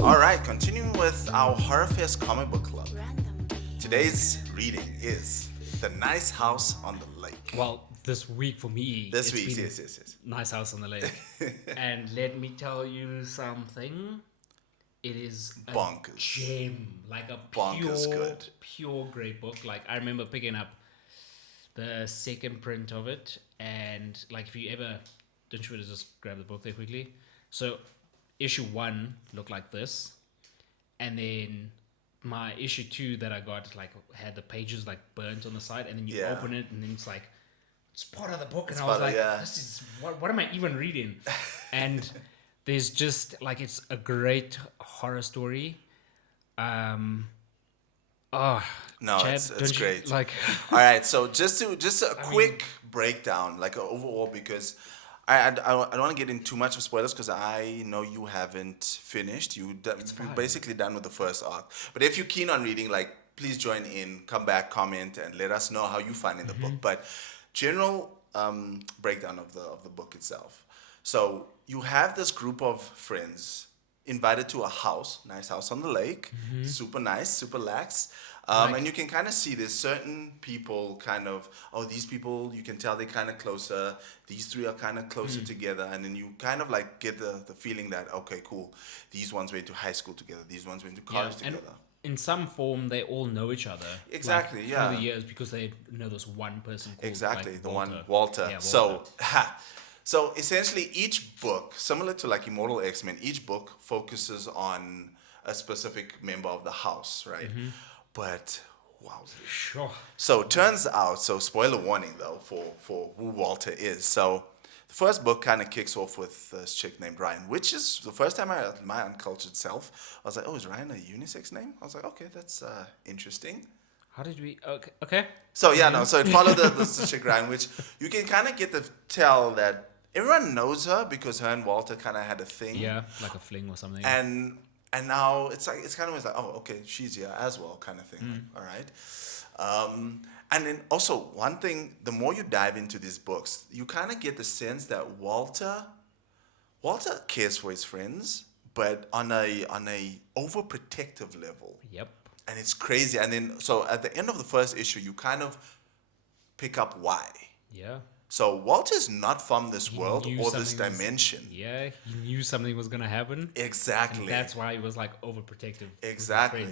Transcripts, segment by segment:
All right, continuing with our Horror Fest comic book club. Today's reading is The Nice House on the Lake. Well, this week for me, This it's week, been yes. Nice House on the Lake. And let me tell you something. It is a Bonkers. gem, like a Bonkers good. pure great book. Like I remember picking up the second print of it, and like if you ever, don't you want to just grab the book there quickly? So issue 1 looked like this, and then my issue 2 that I got like had the pages like burnt on the side, and then you open it, and then it's part of the book, and I was like, this is what am I even reading? And there's just like it's a great horror story. No, Chad, it's great. Like, all right, so just a quick breakdown, like overall, because I don't want to get into too much of spoilers because I know you haven't finished. You're basically done with the first arc. But if you're keen on reading, like, please join in, come back, comment, and let us know how you find in the book. But general breakdown of the book itself. So you have this group of friends invited to a house, nice house on the lake, super nice, super lax. And you can kind of see there's certain people kind of, these people, you can tell they're kind of closer. These three are kind of closer together. And then you kind of like get the feeling that, okay, cool. These ones went to high school together. These ones went to college together. And in some form, they all know each other. Exactly, like, yeah. Through the years because they know this one person called exactly, like, the Walter. one, Walter. Yeah, Walter. So essentially each book, similar to like Immortal X-Men, each book focuses on a specific member of the house, right? But wow. Sure. So it turns out, so spoiler warning though for who Walter is. So the first book kind of kicks off with this chick named Ryan, which is the first time I heard my uncultured self. I was like, is Ryan a unisex name? I was like, okay, that's interesting. How did we? Okay. So so it followed this chick Ryan, which you can kind of get the tell that everyone knows her because her and Walter kind of had a thing. Yeah, like a fling or something. And now it's kind of like, okay, she's here as well, kind of thing. Like, all right. And then also one thing, the more you dive into these books, you kind of get the sense that Walter cares for his friends, but on a overprotective level. Yep. And it's crazy. And then so at the end of the first issue, you kind of pick up why. Yeah. So Walter's not from this world knew or this something dimension. Yeah, he knew something was gonna happen. Exactly. And that's why he was like overprotective. Exactly.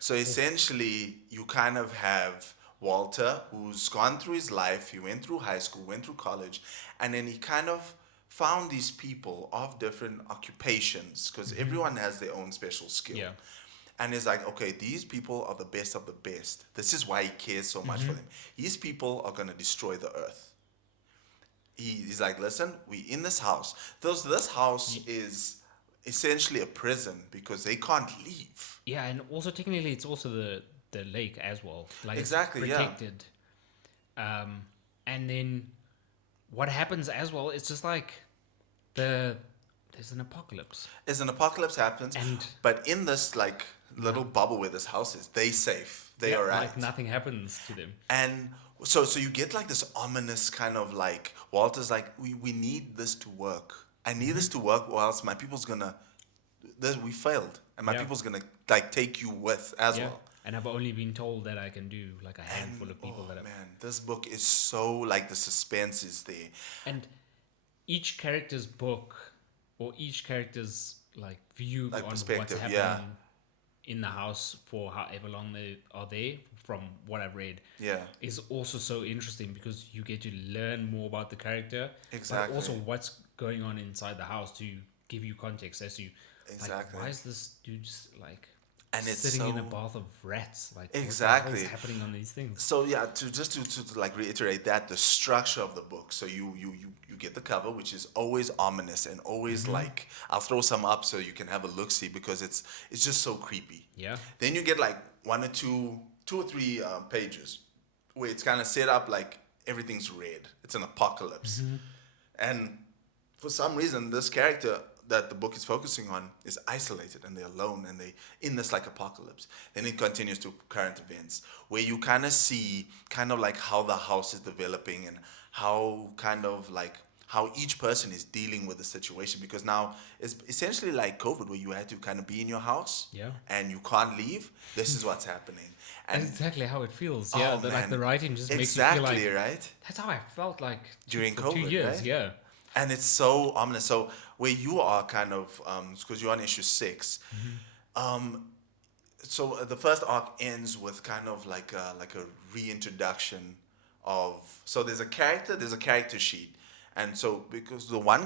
So essentially, you kind of have Walter, who's gone through his life. He went through high school, went through college, and then he kind of found these people of different occupations because everyone has their own special skill. Yeah. And it's like, okay, these people are the best of the best. This is why he cares so much for them. These people are going to destroy the earth. He's like, listen, we in this house. This house is essentially a prison because they can't leave. Yeah, and also technically it's also the lake as well. Like Exactly, it's protected. And then what happens as well, it's just like there's an apocalypse. There's an apocalypse happens, but in this like little bubble where this house is, they safe. They are right. Like nothing happens to them. And so you get like this ominous kind of like Walter's like, we need this to work. I need this to work, or else my people's gonna we failed, and my people's gonna like take you with as well. And I've only been told that I can do like a handful of people that. Man, this book is so like the suspense is there. And each character's book, or each character's like view Like on perspective, what's happening in the house for however long they are there, from what I've read, is also so interesting because you get to learn more about the character, exactly, but also what's going on inside the house to give you context as to like, why is this dude just like and it's sitting so, in a bath of rats, like exactly what's happening on these things. So to like reiterate that, the structure of the book, so you get the cover, which is always ominous and always like, I'll throw some up so you can have a look-see because it's just so creepy. Then you get like two or three pages where it's kind of set up like everything's red, it's an apocalypse, and for some reason this character that the book is focusing on is isolated and they're alone and they in this like apocalypse. Then it continues to current events where you kind of see kind of like how the house is developing and how kind of like how each person is dealing with the situation, because now it's essentially like COVID, where you had to kind of be in your house Yeah. and you can't leave. This is what's happening. And That's exactly how it feels. Yeah, oh like the man, writing just makes you feel exactly, like right? that's how I felt like During for 2 COVID, years. right? Yeah. And it's so ominous. So where you are kind of, because you're on issue 6, so the first arc ends with kind of like a reintroduction of, so there's a character sheet. And so, because my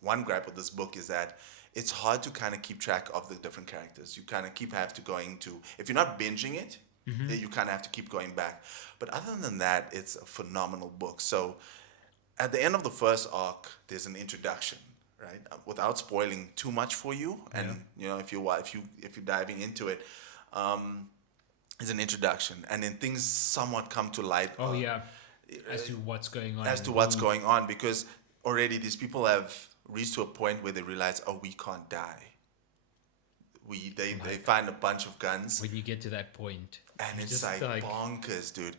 one gripe with this book is that it's hard to kind of keep track of the different characters. You kind of have to going to, if you're not binging it, then you kind of have to keep going back. But other than that, it's a phenomenal book. So at the end of the first arc, there's an introduction, right? Without spoiling too much for you, and you know, if you're diving into it, is an introduction, and then things somewhat come to light. Oh yeah. As to what's going on. As to what's going on, because already these people have reached to a point where they realize, oh, we can't die. They find a bunch of guns, When you get to that point, and you it's just like bonkers, dude.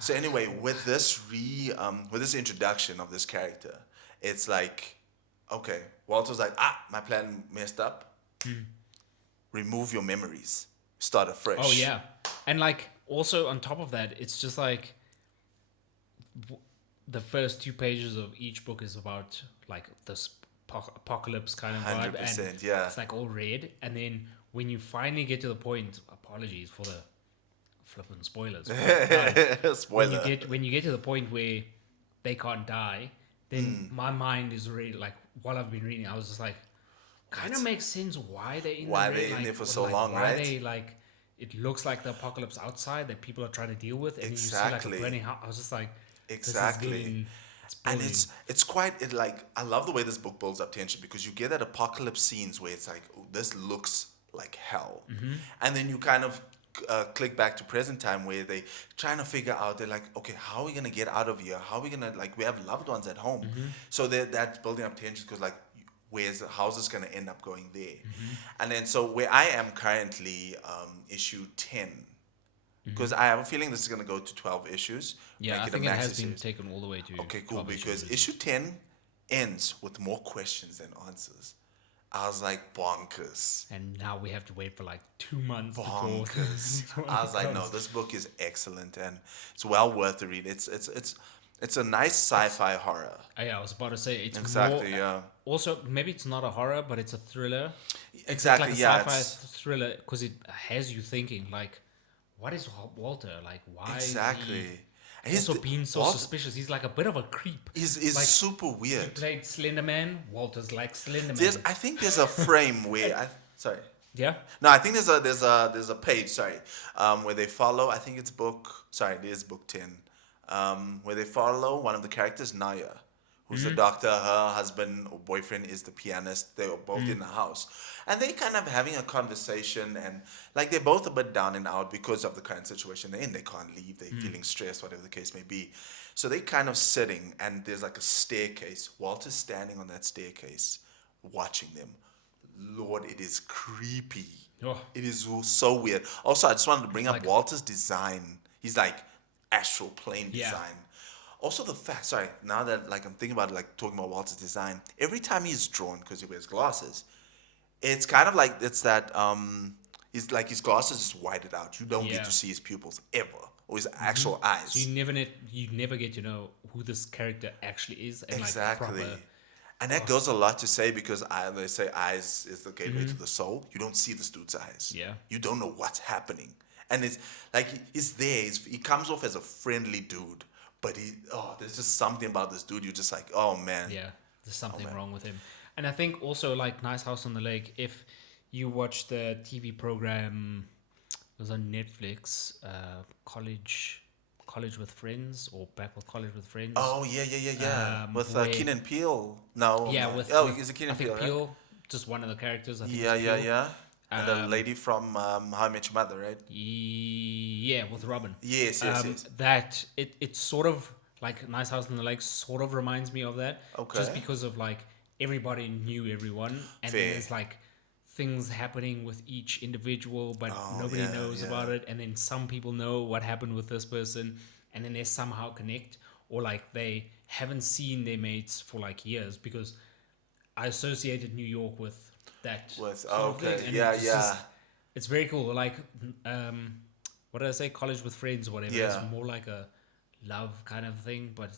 So anyway, with this introduction of this character, it's like, okay, Walter's like, my plan messed up. Remove your memories, start afresh. Oh yeah, and like also on top of that, it's just like the first 2 pages of each book is about like this apocalypse kind of vibe, 100%, and yeah. it's like all red. And then when you finally get to the point, apologies for the flipping spoilers. but, Spoiler. when you get to the point where they can't die, then my mind is already like, while I've been reading, I was just like, kind of makes sense why they're in Why the red, they're in there for so like, long, why right? they like, it looks like the apocalypse outside that people are trying to deal with, and then you see like Exactly. a burning house. I was just like, Exactly. And it's quite like, I love the way this book builds up tension, because you get that apocalypse scenes where it's like, oh, this looks like hell, and then you kind of click back to present time, where they trying to figure out, they're like, okay, how are we gonna get out of here? How are we gonna, like, we have loved ones at home, so that's building up tension, because like, how's this gonna end up going there? And then so where I am currently, issue 10. Because I have a feeling this is going to go to 12 issues. Yeah, make I it a think it maxi has been series. taken all the way to. Okay, cool. 12 issues, Because isn't it? issue 10 ends with more questions than answers. I was like, bonkers. And now we have to wait for like 2 months Bonkers. before. I was like, no, this book is excellent, and it's well worth the read. It's a nice sci-fi horror. Yeah, I was about to say it's Exactly, more, yeah. Also, maybe it's not a horror, but it's a thriller. Exactly, it's like yeah. a sci-fi thriller, because it has you thinking like, what is Walter like? Why Exactly. is And he also being so suspicious? He's like a bit of a creep. He's like, super He weird. played Slender Man. Walter's like Slender Man. I think there's a frame where sorry. Yeah. No, I think there's a page, sorry, where they follow. I think it's it is book 10, where they follow one of the characters, Naya, who's the doctor. Her husband or boyfriend is the pianist. They were both in the house, and they kind of having a conversation, and like they're both a bit down and out because of the current situation they're in. They can't leave. They're feeling stressed, whatever the case may be. So they kind of sitting, and there's like a staircase. Walter's standing on that staircase, watching them. Lord, it is creepy. Oh. It is so weird. Also, I just wanted to bring up like- Walter's design. He's like astral plane Yeah. design. Also, the fact, sorry, now that like I'm thinking about it, like talking about Walter's design, every time he's drawn, because he wears glasses, it's kind of like it's that he's like his glasses is whited out. You don't get Yeah. to see his pupils ever, or his actual eyes. So you never get to know who this character actually is, and Exactly. like proper. And that goes a lot to say, because they say eyes is the gateway to the soul. You don't see this dude's eyes. Yeah. You don't know what's happening. And it's like he's there. He comes off as a friendly dude. But there's just something about this dude. You're just like, oh, man. Yeah, there's something wrong with him. And I think also like Nice House on the Lake, if you watch the TV program, it was on Netflix, College with Friends, or Back with College with Friends. Oh, yeah. With where- Keenan Peele. No. Yeah, no. with is it I Keenan think Peele, right? Peele, just one of the characters. I think Yeah. it's Peele. And the lady from How I Met Your Mother, right? Yeah, with Robin. Yes. That it's sort of like Nice House on the Lake sort of reminds me of that. Okay. Just because of like everybody knew everyone, and Fair. then there's like things happening with each individual, but nobody yeah, knows yeah. about it. And then some people know what happened with this person, and then they somehow connect, or like they haven't seen their mates for like years because I associated New York with that With sort of okay, thing, and yeah, it's yeah. just, it's very cool. Like, what did I say? College with friends or whatever. Yeah. It's more like a love kind of thing, but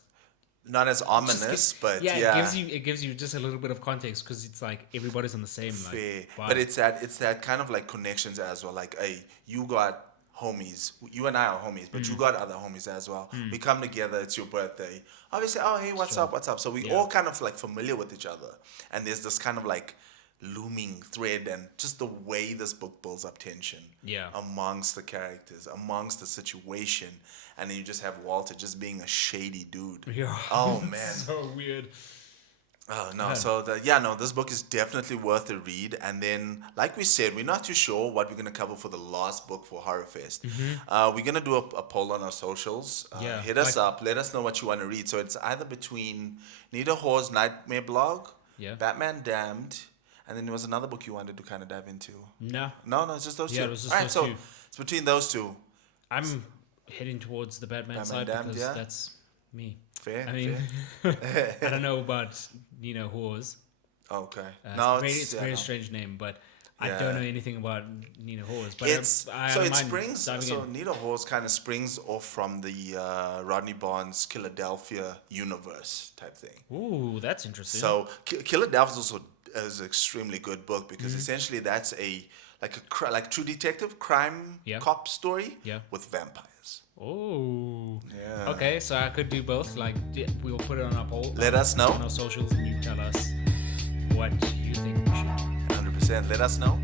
Not as just ominous, but yeah. it gives you just a little bit of context because it's like everybody's on the same like Fair. vibe. But it's that kind of like connections as well. Like, hey, you got homies. You and I are homies, but you got other homies as well. We come together. It's your birthday. Obviously, oh hey, what's up? What's up? So we all kind of like familiar with each other, and there's this kind of like looming thread, and just the way this book builds up tension. Yeah. Amongst the characters, amongst the situation, and then you just have Walter just being a shady dude. Yeah. Oh man. So weird. Oh no, so this book is definitely worth a read. And then, like we said, we're not too sure what we're gonna cover for the last book for Horror Fest. We're gonna do a poll on our socials. Yeah, Hit us up. Let us know what you want to read. So it's either between Nita Hoare's Nightmare Blog, Yeah. Batman Damned, and then there was another book you wanted to kind of dive into. No, No, it's just those two. Yeah, it was just All right, those so two. it's between those two. I'm heading towards the Batman Batman side Damned, because yeah. that's me. Fair. I mean, fair. I don't know about Whores. Okay. No, it's a very no. strange name, but I Yeah. don't know anything about Nina Hawes. But It's I so don't it mind springs. diving So in. Nita Horse kind of springs off from the Rodney Barnes Philadelphia universe type thing. Ooh, that's interesting. So Philadelphia is an extremely good book because Mm-hmm. essentially that's like True Detective crime Yeah. cop story Yeah. with vampires. Oh. Yeah. Okay, so I could do both. Like, we'll put it on our poll. Let us know. On our socials, and you tell us what you think we should. 100%. Let us know.